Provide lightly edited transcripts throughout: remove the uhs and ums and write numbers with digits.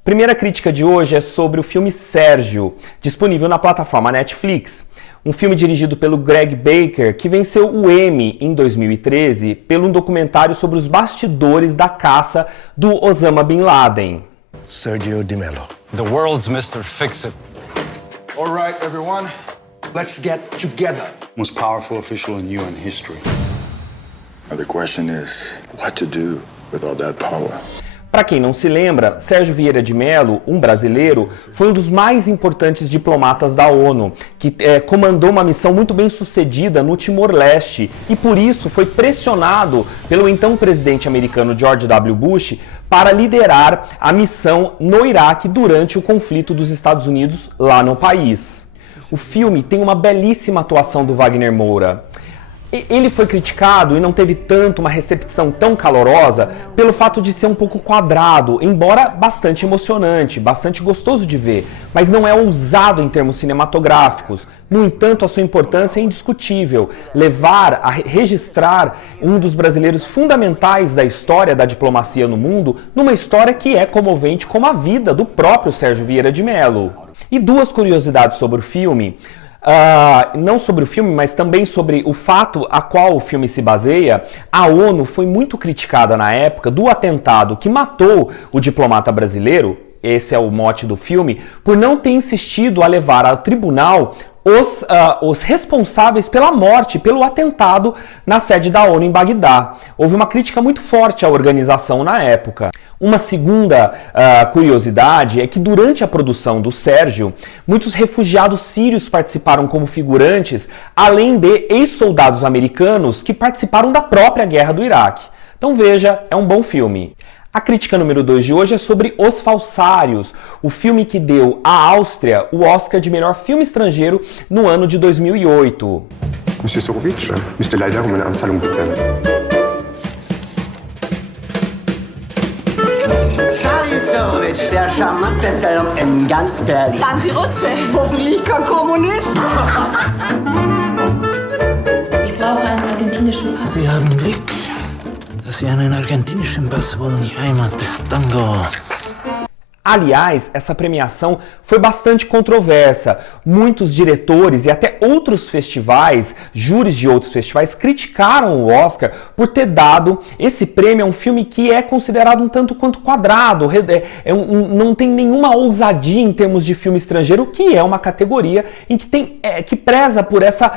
A primeira crítica de hoje é sobre o filme Sérgio, disponível na plataforma Netflix. Um filme dirigido pelo Greg Baker, que venceu o Emmy em 2013 pelo um documentário sobre os bastidores da caça do Osama Bin Laden. Sergio Di Mello. The world's Mr. Fix-It. All right, everyone, let's get together. Most powerful official in UN history. Now the question is, what to do with all that power? Para quem não se lembra, Sérgio Vieira de Mello, um brasileiro, foi um dos mais importantes diplomatas da ONU, que comandou uma missão muito bem sucedida no Timor-Leste e por isso foi pressionado pelo então presidente americano George W. Bush para liderar a missão no Iraque durante o conflito dos Estados Unidos lá no país. O filme tem uma belíssima atuação do Wagner Moura. Ele foi criticado e não teve tanto uma recepção tão calorosa pelo fato de ser um pouco quadrado, embora bastante emocionante, bastante gostoso de ver, mas não é ousado em termos cinematográficos. No entanto, a sua importância é indiscutível, levar a registrar um dos brasileiros fundamentais da história da diplomacia no mundo, numa história que é comovente como a vida do próprio Sérgio Vieira de Mello. E duas curiosidades sobre o filme. Não sobre o filme, mas também sobre o fato a qual o filme se baseia. A ONU foi muito criticada na época do atentado que matou o diplomata brasileiro, esse é o mote do filme, por não ter insistido a levar ao tribunal os responsáveis pela morte, pelo atentado na sede da ONU em Bagdá. Houve uma crítica muito forte à organização na época. Uma segunda curiosidade é que durante a produção do Sérgio, muitos refugiados sírios participaram como figurantes, além de ex-soldados americanos que participaram da própria guerra do Iraque. Então veja, é um bom filme. A crítica número 2 de hoje é sobre Os Falsários, o filme que deu à Áustria o Oscar de melhor filme estrangeiro no ano de 2008. Monsieur Sorovic, müsste leider um eine Anzahlung bitten. Charlie Sorovic, der charmanteste in ganz Berlin. Sagen Sie Russe, hoffentlich kein Kommunist. Ich brauche einen argentinischen Pass. Sie haben Glück, dass Sie einen argentinischen Pass wollen. Heimat ist Tango. Aliás, essa premiação foi bastante controversa. Muitos diretores e até outros festivais, júris de outros festivais, criticaram o Oscar por ter dado esse prêmio a um filme que é considerado um tanto quanto quadrado, não tem nenhuma ousadia em termos de filme estrangeiro, que é uma categoria em que preza por essa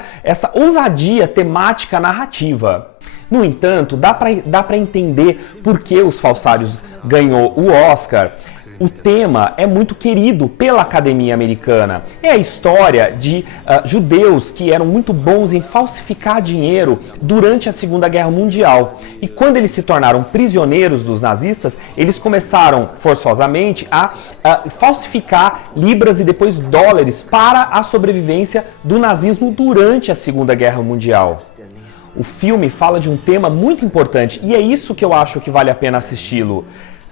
ousadia temática narrativa. No entanto, dá para entender por que Os Falsários ganhou o Oscar. O tema é muito querido pela Academia Americana. É a história de judeus que eram muito bons em falsificar dinheiro durante a Segunda Guerra Mundial. E quando eles se tornaram prisioneiros dos nazistas, eles começaram forçosamente a falsificar libras e depois dólares para a sobrevivência do nazismo durante a Segunda Guerra Mundial. O filme fala de um tema muito importante e é isso que eu acho que vale a pena assisti-lo.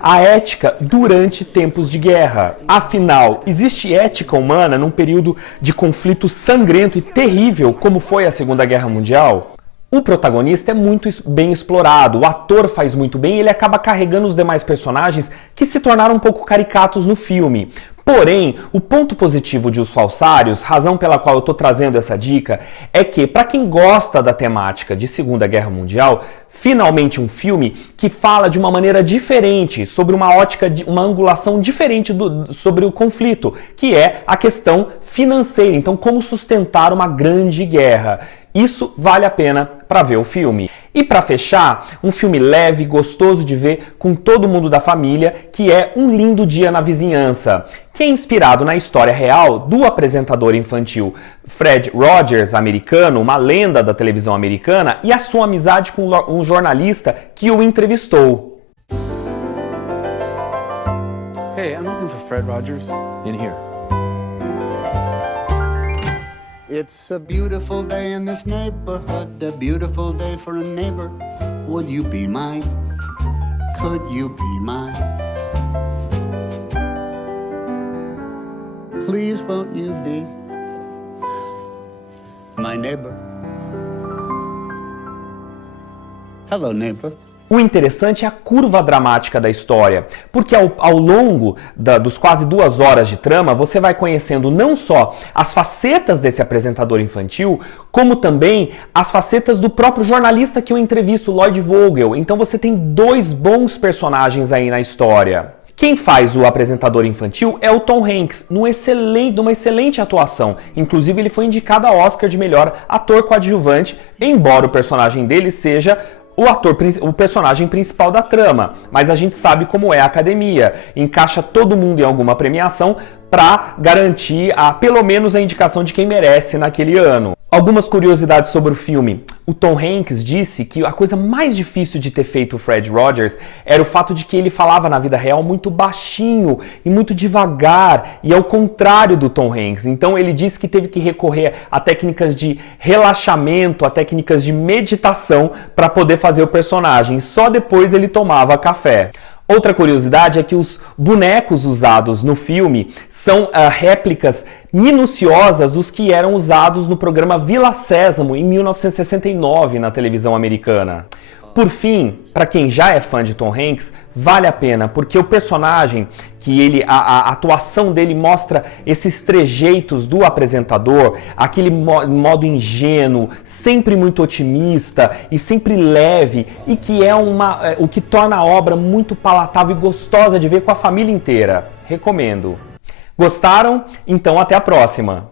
A ética durante tempos de guerra. Afinal, existe ética humana num período de conflito sangrento e terrível como foi a Segunda Guerra Mundial? O protagonista é muito bem explorado, o ator faz muito bem e ele acaba carregando os demais personagens que se tornaram um pouco caricatos no filme. Porém, o ponto positivo de Os Falsários, razão pela qual eu estou trazendo essa dica, é que, para quem gosta da temática de Segunda Guerra Mundial, finalmente um filme que fala de uma maneira diferente, sobre uma ótica, uma angulação diferente sobre o conflito, que é a questão financeira. Então, como sustentar uma grande guerra. Isso vale a pena para ver o filme. E para fechar, um filme leve, gostoso de ver com todo mundo da família, que é Um Lindo Dia na Vizinhança, que é inspirado na história real do apresentador infantil Fred Rogers, americano, uma lenda da televisão americana, e a sua amizade com um jornalista que o entrevistou. Hey, I'm looking for Fred Rogers. In here. It's a beautiful day in this neighborhood, a beautiful day for a neighbor. Would you be mine? Could you be mine? Please won't you be my neighbor? Hello, neighbor. O interessante é a curva dramática da história, porque ao longo dos quase 2 horas de trama, você vai conhecendo não só as facetas desse apresentador infantil, como também as facetas do próprio jornalista que eu entrevisto, Lloyd Vogel. Então você tem 2 bons personagens aí na história. Quem faz o apresentador infantil é o Tom Hanks, numa excelente atuação. Inclusive, ele foi indicado ao Oscar de melhor ator coadjuvante, embora o personagem dele seja o personagem principal da trama. Mas a gente sabe como é a academia. Encaixa todo mundo em alguma premiação para garantir pelo menos a indicação de quem merece naquele ano. Algumas curiosidades sobre o filme. O Tom Hanks disse que a coisa mais difícil de ter feito o Fred Rogers era o fato de que ele falava na vida real muito baixinho e muito devagar, e ao contrário do Tom Hanks. Então ele disse que teve que recorrer a técnicas de relaxamento, a técnicas de meditação para poder fazer o personagem. Só depois ele tomava café. Outra curiosidade é que os bonecos usados no filme são réplicas minuciosas dos que eram usados no programa Vila Sésamo em 1969 na televisão americana. Por fim, para quem já é fã de Tom Hanks, vale a pena, porque o personagem, a atuação dele mostra esses trejeitos do apresentador, aquele modo ingênuo, sempre muito otimista e sempre leve, e que é o que torna a obra muito palatável e gostosa de ver com a família inteira. Recomendo. Gostaram? Então até a próxima!